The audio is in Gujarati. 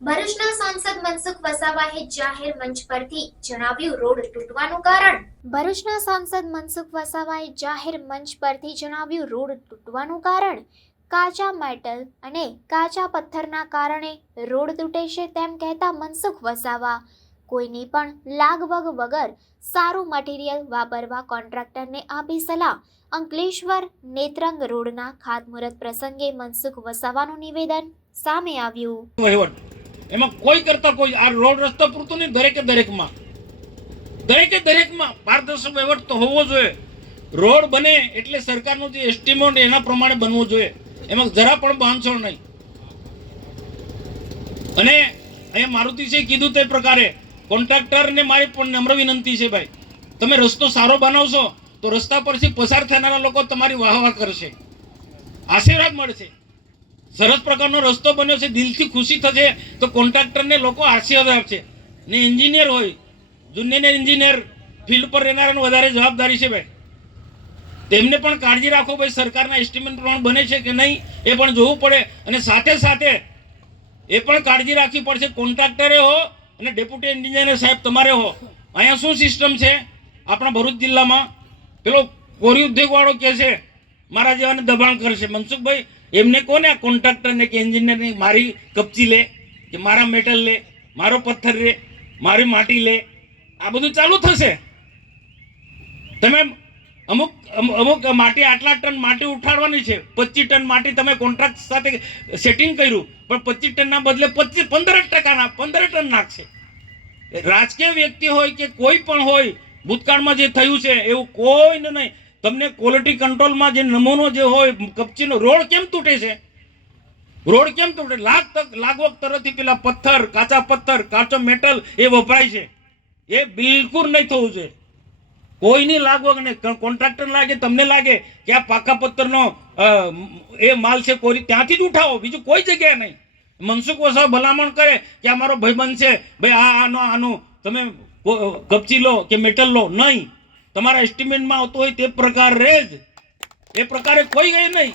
ભરૂચના સાંસદ મનસુખ વસાવાએ જાહેર મંચ પરથી જણાવ્યું રોડ તૂટવાનું કારણ. ભરૂચના સાંસદ મનસુખ વસાવાએ જાહેર મંચ પરથી જણાવ્યું રોડ તૂટવાનું કારણ. કાચા મેટલ અને કાચા પથ્થરના કારણે રોડ તૂટે છે તેમ કહેતા મનસુખ વસાવા કોઈની પણ લાગવગ વગર સારું મટીરીયલ વાપરવા કોન્ટ્રાક્ટરને આપી સલાહ. અંકલેશ્વર નેત્રંગ રોડના ખાતમુહૂર્ત પ્રસંગે મનસુખ વસાવાનું નિવેદન સામે આવ્યું. એમાં કોઈ કરતા કોઈ આ રોડ રસ્તો પૂરતો નહીં, દરેકે દરેકમાં પારદર્શક વહીવટ તો હોવો જોઈએ. રોડ બને એટલે સરકારનું જે એસ્ટિમેટ એના પ્રમાણે બનવું જોઈએ, એમાં જરા પણ બાંધછોડ નહીં. અને અહીંયા મારુતિસે કીધું તે પ્રકારે કોન્ટ્રાક્ટરને મારી પણ નમ્ર વિનંતી છે, ભાઈ તમે રસ્તો સારો બનાવશો તો રસ્તા પરથી પસાર થનારા લોકો તમારી વાહવા કરશે, આશીર્વાદ મળશે. સરસ પ્રકારનો રસ્તો બન્યો છે, દિલથી ખુશી થશે તો કોન્ટ્રાક્ટરને લોકો આશીર્વાદ આપશે. ને એન્જિનિયર હોય, જુનિયર એન્જિનિયર ફિલ્ડ પર રહેનારાને વધારે જવાબદારી છે ભાઈ, તેમને પણ કાળજી રાખો ભાઈ, સરકારના એસ્ટિમેટ પ્રમાણે બને છે કે નહીં એ પણ જોવું પડે. અને સાથે સાથે એ પણ કાળજી રાખવી પડશે કોન્ટ્રાક્ટરે હો અને ડેપ્યુટી એન્જિનિયર સાહેબ તમારે હો. અહીંયા શું સિસ્ટમ છે આપણા ભરૂચ જિલ્લામાં, પેલો કોરી ઉદ્યોગ વાળો કહે છે મારા જેવાને દબાણ કરશે. મનસુખભાઈ એમને કોને આ કોન્ટ્રાક્ટરને કે એન્જિનિયરને મારી કપચી લે કે મારા મેટલ લે, મારો પથ્થર લે, મારી માટી લે, આ બધું ચાલુ થશે. તમે અમુક માટી આટલા ટન માટી ઉઠાડવાની છે, 25 ટન માટી તમે કોન્ટ્રાક્ટ સાથે સેટિંગ કર્યું, પણ 25 ટનના બદલે 15 ટન નાખશે. રાજકીય વ્યક્તિ હોય કે કોઈ પણ હોય, ભૂતકાળમાં જે થયું છે એવું કોઈને નહીં. તમને ક્વોલિટી કંટ્રોલમાં જે નમૂનો જે હોય કપચીનો, રોડ કેમ તૂટે છે? રોડ કેમ તૂટે? લાગવગ તરફથી પેલા પથ્થર, કાચા પથ્થર, કાચો મેટલ એ વપરાય છે. એ બિલકુલ નહીં થવું જોઈએ. કોઈની લાગવગ નહીં. કોન્ટ્રાક્ટર લાગે, તમને લાગે કે આ પાકા પથ્થરનો એ માલ છે કોરી, ત્યાંથી જ ઉઠાવો, બીજું કોઈ જગ્યાએ નહીં. મનસુખ વસાવા ભલામણ કરે કે આ મારો ભાઈબંધ છે ભાઈ, આનું તમે કપચી લો કે મેટલ લો, નહીં. તમારા એસ્ટિમેટમાં આવતો હોય તે પ્રકારે જ, એ પ્રકારે કોઈ ગઈ નહીં.